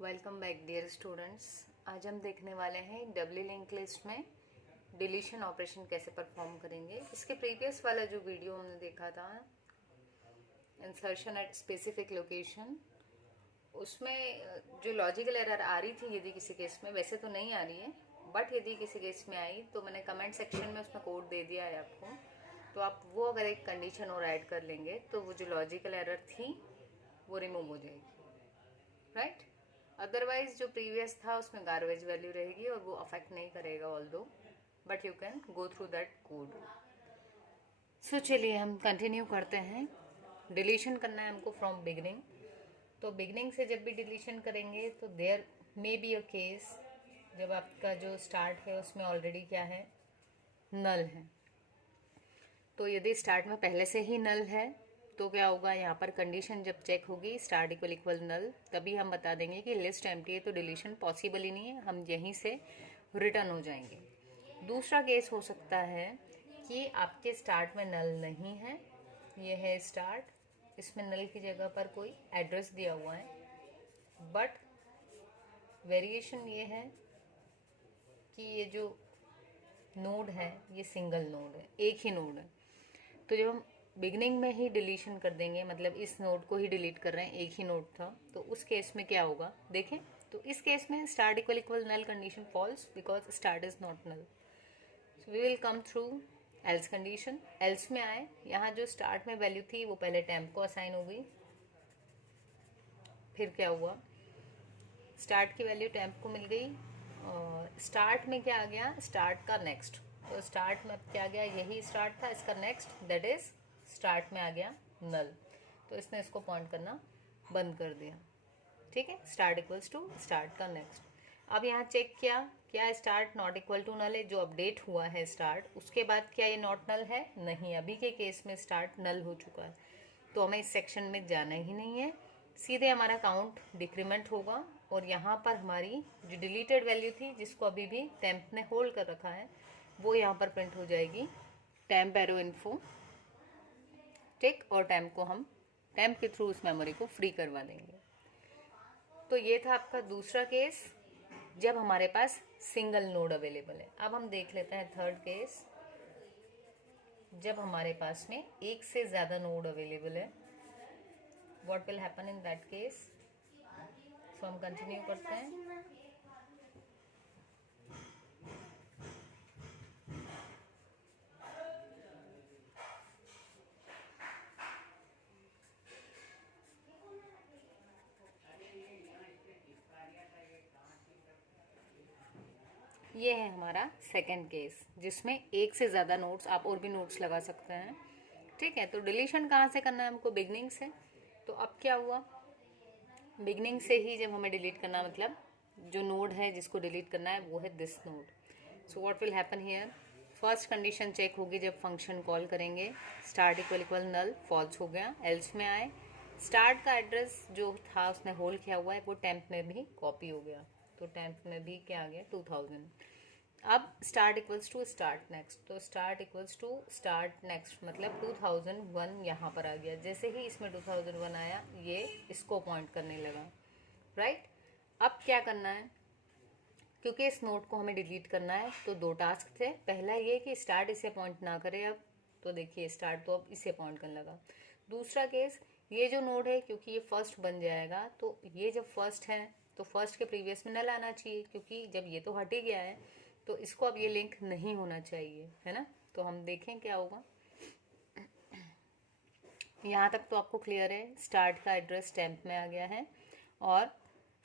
Welcome back dear students. आज हम देखने वाले हैं डब्ल्यू लिंक लिस्ट में डिलीशन ऑपरेशन कैसे परफॉर्म करेंगे। इसके प्रीवियस वाला जो वीडियो हमने देखा था इंसर्शन एट स्पेसिफिक लोकेशन, उसमें जो लॉजिकल एरर आ रही थी यदि किसी केस में, वैसे तो नहीं आ रही है बट यदि किसी केस में आई तो मैंने कमेंट सेक्शन में उसमें कोड दे दिया है आपको, तो आप वो अगर एक कंडीशन और ऐड कर लेंगे तो वो जो लॉजिकल एरर थी वो रिमूव हो जाएगी, राइट। अदरवाइज जो प्रीवियस था उसमें गार्बेज वैल्यू रहेगी और वो अफेक्ट नहीं करेगा although, but you can go through that code. So चलिए हम कंटिन्यू करते हैं। डिलीशन करना है हमको फ्रॉम बिगनिंग, तो बिगनिंग से जब भी डिलीशन करेंगे तो there may be a case जब आपका जो स्टार्ट है उसमें ऑलरेडी क्या है, नल है। तो यदि स्टार्ट में पहले से ही नल है तो क्या होगा, यहाँ पर कंडीशन जब चेक होगी स्टार्ट इक्वल इक्वल नल, तभी हम बता देंगे कि लिस्ट एम्प्टी है तो डिलीशन पॉसिबल ही नहीं है, हम यहीं से रिटर्न हो जाएंगे। दूसरा केस हो सकता है कि आपके स्टार्ट में नल नहीं है, ये है स्टार्ट, इसमें नल की जगह पर कोई एड्रेस दिया हुआ है, बट वेरिएशन ये है कि ये जो नोड है ये सिंगल नोड है, एक ही नोड है। तो जब हम बिगनिंग में ही डिलीशन कर देंगे, मतलब इस नोड को ही डिलीट कर रहे हैं, एक ही नोड था, तो उस केस में क्या होगा देखें। तो इस केस में start equal equal null condition false because start is not null. So we will come through else condition. Else में आए, यहाँ जो स्टार्ट में वैल्यू थी वो पहले टेम्प को असाइन हो गई, फिर क्या हुआ, स्टार्ट की वैल्यू टेम्प को मिल गई और स्टार्ट में क्या आ गया, स्टार्ट का नेक्स्ट। तो स्टार्ट में क्या आ गया, यही स्टार्ट था, इसका नेक्स्ट दैट इज स्टार्ट में आ गया नल, तो इसने इसको पॉइंट करना बंद कर दिया। ठीक है, स्टार्ट इक्वल्स टू स्टार्ट का नेक्स्ट। अब यहाँ चेक किया, क्या start not equal to null है, जो अपडेट हुआ है स्टार्ट उसके बाद क्या ये नॉट नल है, नहीं, अभी के केस में स्टार्ट नल हो चुका है, तो हमें इस सेक्शन में जाना ही नहीं है, सीधे हमारा काउंट डिक्रीमेंट होगा और यहाँ पर हमारी जो डिलीटेड वैल्यू थी जिसको अभी भी टेम्प ने होल्ड कर रखा है वो यहाँ पर प्रिंट हो जाएगी, टेम्प एरो इन्फो, ठीक, और टेम्प को हम टेम्प के थ्रू उस मेमोरी को फ्री करवा देंगे। तो ये था आपका दूसरा केस जब हमारे पास सिंगल नोड अवेलेबल है। अब हम देख लेते हैं थर्ड केस, जब हमारे पास में एक से ज़्यादा नोड अवेलेबल है, what will happen in that case. So हम कंटिन्यू करते हैं। ये है हमारा सेकंड केस जिसमें एक से ज़्यादा नोड्स, आप और भी नोड्स लगा सकते हैं, ठीक है। तो डिलीशन कहाँ से करना है हमको, बिगनिंग से। तो अब क्या हुआ, बिगनिंग से ही जब हमें डिलीट करना, मतलब जो नोड है जिसको डिलीट करना है वो है this node. So what will happen here, first condition check होगी जब फंक्शन कॉल करेंगे, start equal equal null false हो गया। एल्स में आए, स्टार्ट का एड्रेस जो था उसने होल्ड किया हुआ है वो टेम्प में भी कॉपी हो गया, तो टेम्प में भी क्या आ गया 2000। अब start equals to start next, तो start equals to start next मतलब 2001 यहाँ पर आ गया। जैसे ही इसमें 2001 आया ये इसको पॉइंट करने लगा, राइट। अब क्या करना है, क्योंकि इस नोट को हमें डिलीट करना है तो दो टास्क थे, पहला ये कि स्टार्ट इसे पॉइंट ना करे, अब तो देखिए स्टार्ट तो अब इसे पॉइंट करने लगा। दूसरा केस, ये जो नोड है क्योंकि ये फर्स्ट बन जाएगा, तो ये जब फर्स्ट है तो फर्स्ट के प्रीवियस में नल आना चाहिए, क्योंकि जब ये तो हट ही गया है तो इसको अब ये लिंक नहीं होना चाहिए, है ना। तो हम देखें क्या होगा, यहाँ तक तो आपको क्लियर है, स्टार्ट का एड्रेस टेम्प में आ गया है और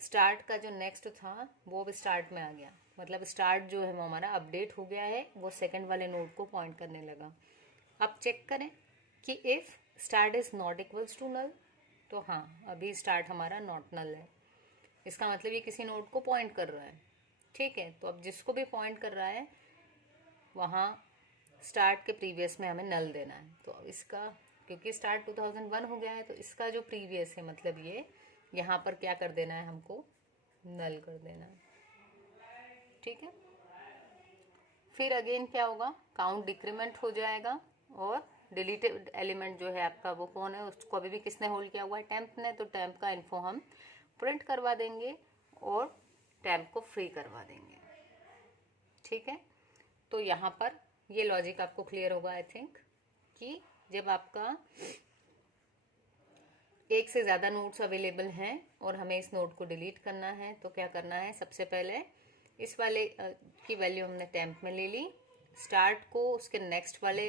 स्टार्ट का जो नेक्स्ट था वो भी स्टार्ट में आ गया, मतलब स्टार्ट जो है वो हमारा अपडेट हो गया है, वो सेकंड वाले नोड को पॉइंट करने लगा। अब चेक करें कि if start is not equals to null, तो हाँ अभी स्टार्ट हमारा नॉट नल है, इसका मतलब ये किसी नोड को पॉइंट कर रहा है, ठीक है। तो अब जिसको भी पॉइंट कर रहा है वहाँ स्टार्ट के प्रीवियस में हमें नल देना है, तो इसका क्योंकि स्टार्ट 2001 हो गया है तो इसका जो प्रीवियस है मतलब ये यहाँ पर क्या कर देना है, हमको नल कर देना है, ठीक है। फिर अगेन क्या होगा, काउंट डिक्रीमेंट हो जाएगा और डिलीटेड एलिमेंट जो है आपका वो कौन है, उसको अभी भी किसने होल्ड किया हुआ है, टेम्प ने, तो टेम्प का इन्फो हम प्रिंट करवा देंगे और टेम्प को फ्री करवा देंगे। ठीक है, तो यहाँ पर ये लॉजिक आपको क्लियर होगा आई थिंक, कि जब आपका एक से ज़्यादा नोड्स अवेलेबल हैं और हमें इस नोड को डिलीट करना है तो क्या करना है, सबसे पहले इस वाले की वैल्यू हमने टेम्प में ले ली, स्टार्ट को उसके नेक्स्ट वाले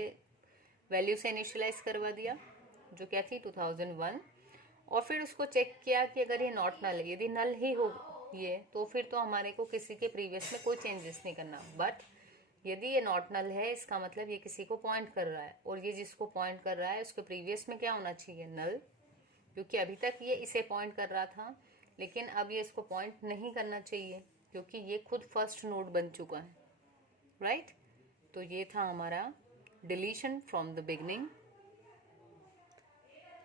वैल्यू से इनिशियलाइज करवा दिया जो क्या थी 2001, और फिर उसको चेक किया कि अगर ये नॉट नल है, यदि नल ही हो ये तो फिर तो हमारे को किसी के प्रीवियस में कोई चेंजेस नहीं करना। बट यदि ये नॉट नल है, इसका मतलब ये किसी को पॉइंट कर रहा है, और ये जिसको पॉइंट कर रहा है उसके प्रीवियस में क्या होना चाहिए, नल, क्योंकि अभी तक ये इसे पॉइंट कर रहा था, लेकिन अब ये इसको पॉइंट नहीं करना चाहिए क्योंकि ये खुद फर्स्ट नोड बन चुका है, राइट। तो ये था हमारा deletion from the beginning.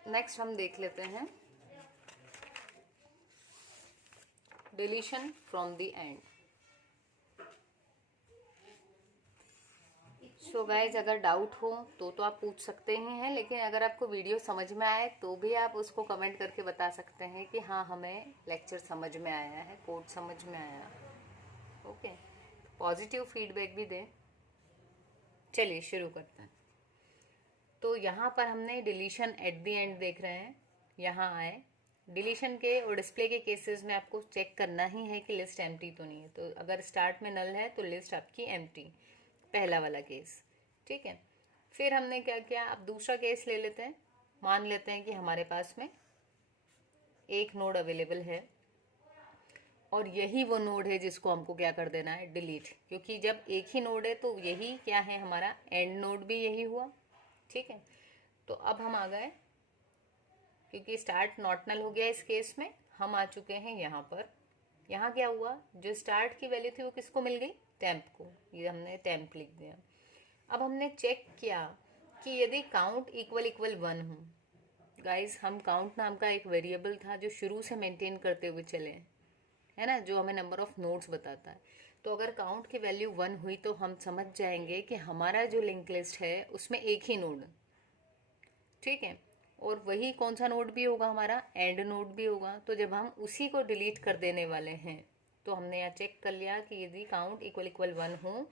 Next हम देख लेते हैं deletion from the and. So guys, अगर डाउट हो तो आप पूछ सकते ही हैं, लेकिन अगर आपको वीडियो समझ में आए तो भी आप उसको कमेंट करके बता सकते हैं कि हाँ हमें लेक्चर समझ में आया है, कोड समझ में आया। ओके, पॉजिटिव फीडबैक भी दें। चलिए शुरू करते हैं। तो यहाँ पर हमने डिलीशन एट द एंड देख रहे हैं, यहाँ आए डिलीशन के और डिस्प्ले के केसेस में आपको चेक करना ही है कि लिस्ट एम्प्टी तो नहीं है। तो अगर स्टार्ट में नल है तो लिस्ट आपकी एम्प्टी, पहला वाला केस। ठीक है, फिर हमने क्या किया, अब दूसरा केस ले लेते हैं। मान लेते हैं कि हमारे पास में एक नोड अवेलेबल है और यही वो नोड है जिसको हमको क्या कर देना है, डिलीट, क्योंकि जब एक ही नोड है तो यही क्या है, हमारा एंड नोड भी यही हुआ। ठीक है, तो अब हम आ गए, क्योंकि स्टार्ट नॉट नल हो गया इस केस में, हम आ चुके हैं यहाँ पर। यहाँ क्या हुआ, जो स्टार्ट की वैल्यू थी वो किसको मिल गई, टेम्प को, ये हमने टेम्प लिख दिया। अब हमने चेक किया कि यदि काउंट इक्वल इक्वल 1 हो, गाइस हम काउंट नाम का एक वेरिएबल था जो शुरू से मेंटेन करते हुए चले, है ना, जो हमें नंबर ऑफ नोड्स बताता है। तो अगर काउंट की वैल्यू 1 हुई तो हम समझ जाएंगे कि हमारा जो लिंक लिस्ट है उसमें एक ही नोड, ठीक है, और वही कौन सा नोड भी होगा, हमारा एंड नोड भी होगा। तो जब हम उसी को डिलीट कर देने वाले हैं तो हमने यहाँ चेक कर लिया कि यदि काउंट इक्वल इक्वल 1 हो,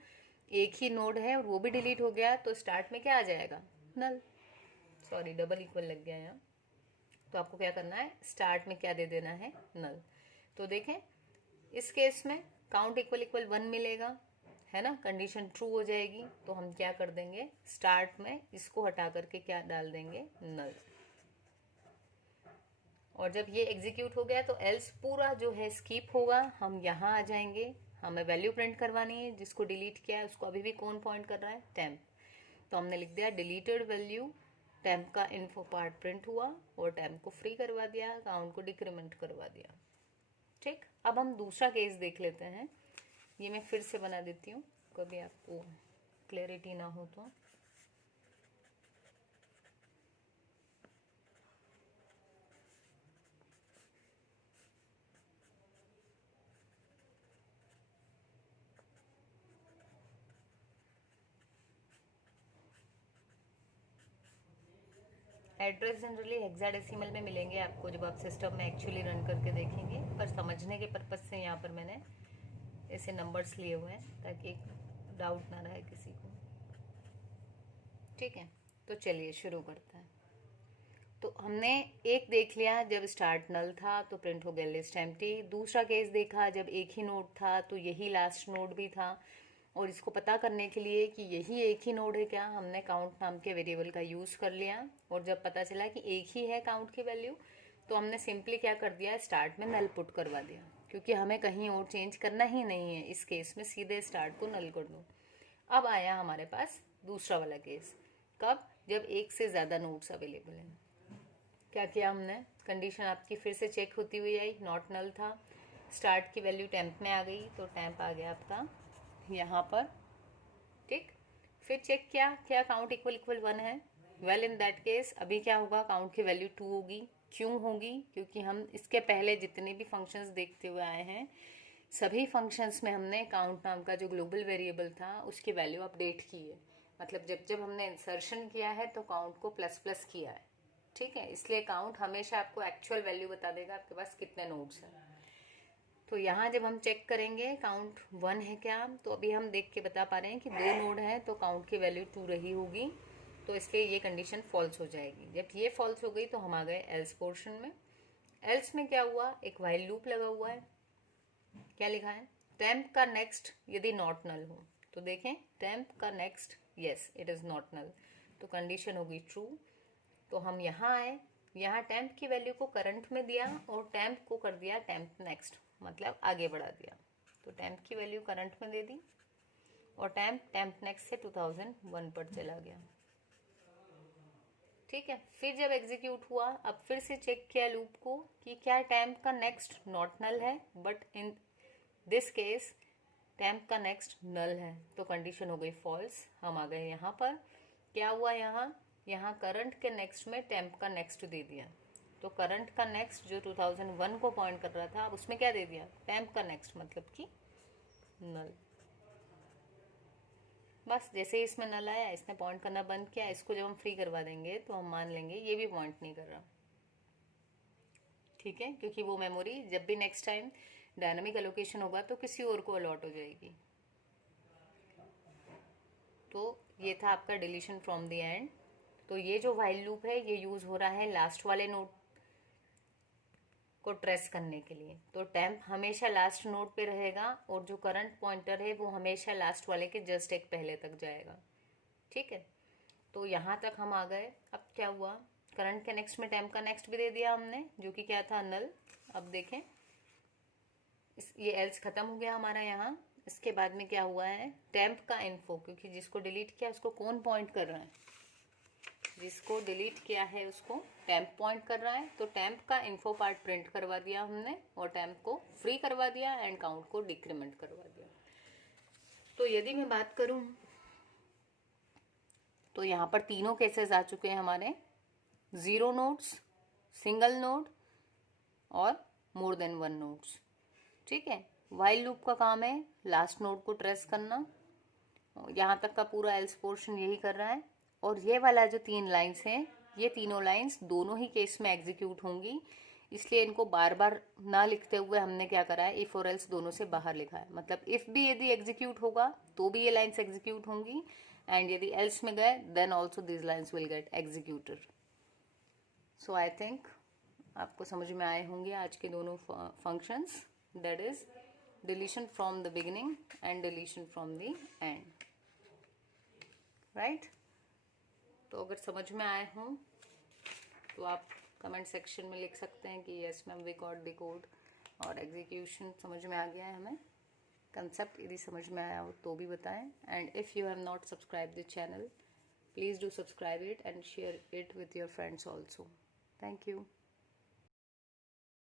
एक ही नोड है और वो भी डिलीट हो गया, तो स्टार्ट में क्या आ जाएगा, नल। सॉरी, डबल इक्वल लग गया यहाँ। तो आपको क्या करना है, स्टार्ट में क्या दे देना है, नल। तो देखें इस केस में काउंट इक्वल इक्वल 1 मिलेगा, है ना, कंडीशन ट्रू हो जाएगी। तो हम क्या कर देंगे, स्टार्ट में इसको हटा करके क्या डाल देंगे, नल। और जब ये एग्जीक्यूट हो गया तो एल्स पूरा जो है स्कीप होगा, हम यहाँ आ जाएंगे, हमें वैल्यू प्रिंट करवानी है, जिसको डिलीट किया है उसको अभी भी कौन पॉइंट कर रहा है, टेम्प। तो हमने लिख दिया डिलीटेड वैल्यू, टेम्प का इन्फो पार्ट प्रिंट हुआ और टेम्प को फ्री करवा दिया, काउंट को डिक्रीमेंट करवा दिया। ठीक, अब हम दूसरा केस देख लेते हैं। ये मैं फिर से बना देती हूँ, कभी आपको क्लैरिटी ना हो तो। एड्रेस जनरली हेक्साडेसिमल में मिलेंगे आपको जब आप सिस्टम में एक्चुअली रन करके देखेंगे, पर समझने के पर्पज से यहाँ पर मैंने ऐसे नंबर्स लिए हुए हैं ताकि डाउट ना रहे किसी को। ठीक है, तो चलिए शुरू करते हैं। तो हमने एक देख लिया, जब स्टार्ट नल था तो प्रिंट हो गया लिस्ट एम्प्टी। दूसरा केस देखा, जब एक ही नोड था तो यही लास्ट नोड भी था, और इसको पता करने के लिए कि यही एक ही नोड है क्या, हमने काउंट नाम के वेरिएबल का यूज़ कर लिया। और जब पता चला कि एक ही है काउंट की वैल्यू, तो हमने सिंपली क्या कर दिया, स्टार्ट में नल पुट करवा दिया, क्योंकि हमें कहीं और चेंज करना ही नहीं है। इस केस में सीधे स्टार्ट को नल कर दो। अब आया हमारे पास दूसरा वाला केस, कब, जब एक से ज़्यादा नोड्स अवेलेबल हैं। क्या किया हमने, कंडीशन आपकी फिर से चेक होती हुई आई, नॉट नल था, स्टार्ट की वैल्यू टेम्प में आ गई, तो टेम्प आ गया आपका यहाँ पर। ठीक, फिर चेक किया क्या काउंट इक्वल इक्वल 1 है। वेल इन दैट केस अभी क्या होगा, काउंट की वैल्यू 2 होगी। क्यों होगी, क्योंकि हम इसके पहले जितने भी फंक्शंस देखते हुए आए हैं, सभी फंक्शंस में हमने काउंट नाम का जो ग्लोबल वेरिएबल था उसकी वैल्यू अपडेट की है। मतलब जब जब हमने इंसर्शन किया है तो काउंट को प्लस प्लस किया है। ठीक है, इसलिए काउंट हमेशा आपको एक्चुअल वैल्यू बता देगा आपके पास कितने नोड्स हैं। तो यहाँ जब हम चेक करेंगे काउंट 1 है क्या, तो अभी हम देख के बता पा रहे हैं कि 2 नोड है तो काउंट की वैल्यू 2 रही होगी, तो इसलिए ये कंडीशन फॉल्स हो जाएगी। जब ये फॉल्स हो गई तो हम आ गए एल्स पोर्शन में। एल्स में क्या हुआ, एक व्हाइल लूप लगा हुआ है। क्या लिखा है, टेम्प का नेक्स्ट यदि नॉट नल हो, तो देखें टेम्प का next, yes it is not null, तो कंडीशन होगी ट्रू। तो हम यहाँ आए, यहाँ टेम्प की वैल्यू को करंट में दिया और टेम्प को कर दिया टेम्प नेक्स्ट, मतलब आगे बढ़ा दिया। तो टेम्प की वैल्यू करंट में दे दी और टेम्प नेक्स्ट से 2001 पर चला गया। ठीक है, फिर जब एग्जीक्यूट हुआ, अब फिर से चेक किया लूप को कि क्या टेम्प का नेक्स्ट नॉट नल है, but in this case temp का नेक्स्ट नल है, तो कंडीशन हो गई फॉल्स। हम आ गए यहाँ पर, क्या हुआ यहाँ करंट के नेक्स्ट में टेम्प का नेक्स्ट दे दिया, तो करंट का नेक्स्ट जो 2001 को पॉइंट कर रहा था, अब उसमें क्या दे दिया, टेम्प का नेक्स्ट, मतलब कि नल। बस जैसे ही इसमें नल आया, इसने पॉइंट करना बंद किया, इसको जब हम फ्री करवा देंगे तो हम मान लेंगे ये भी पॉइंट नहीं कर रहा। ठीक है, क्योंकि वो मेमोरी जब भी नेक्स्ट टाइम डायनामिक एलोकेशन होगा तो किसी और को अलॉट हो जाएगी। तो ये था आपका डिलीशन फ्रॉम द एंड। तो ये जो व्हाइल लूप है ये यूज हो रहा है लास्ट वाले नोड को ट्रेस करने के लिए। तो टेम्प हमेशा लास्ट नोड पे रहेगा और जो करंट पॉइंटर है वो हमेशा लास्ट वाले के जस्ट एक पहले तक जाएगा। ठीक है, तो यहाँ तक हम आ गए। अब क्या हुआ, करंट के नेक्स्ट में टेम्प का नेक्स्ट भी दे दिया हमने, जो कि क्या था, नल। अब देखें ये एल्स खत्म हो गया हमारा यहाँ। इसके बाद में क्या हुआ है, टेम्प का इन्फो, क्योंकि जिसको डिलीट किया उसको कौन पॉइंट कर रहा है, जिसको डिलीट किया है उसको टेम्प पॉइंट कर रहा है, तो टेम्प का इन्फो पार्ट प्रिंट करवा दिया हमने और टेम्प को फ्री करवा दिया एंड काउंट को डिक्रीमेंट करवा दिया। तो यदि मैं बात करूं तो यहाँ पर तीनों केसेस आ चुके हैं हमारे, 0 नोड्स, सिंगल नोड और मोर देन 1 नोड्स। ठीक है, व्हाइल लूप का काम है लास्ट नोड को ट्रेस करना, यहाँ तक का पूरा एल्स पोर्शन यही कर रहा है। और ये वाला जो 3 लाइंस हैं, ये तीनों लाइंस दोनों ही केस में एग्जीक्यूट होंगी, इसलिए इनको बार बार ना लिखते हुए हमने क्या करा है, इफ और एल्स दोनों से बाहर लिखा है। मतलब इफ भी यदि एग्जीक्यूट होगा तो भी ये लाइंस एग्जीक्यूट होंगी, एंड यदि एल्स में गए then also this lines will get executed. So I think आपको समझ में आए होंगे आज के दोनों functions, that is deletion from the beginning and deletion from the end, right. तो अगर समझ में आए हों तो आप कमेंट सेक्शन में लिख सकते हैं कि yes ma'am we got the code, और एग्जीक्यूशन समझ में आ गया है हमें। कंसेप्ट यदि समझ में आया हो तो भी बताएं, and if you have not subscribe the channel please do subscribe it and share it with your friends also. Thank you.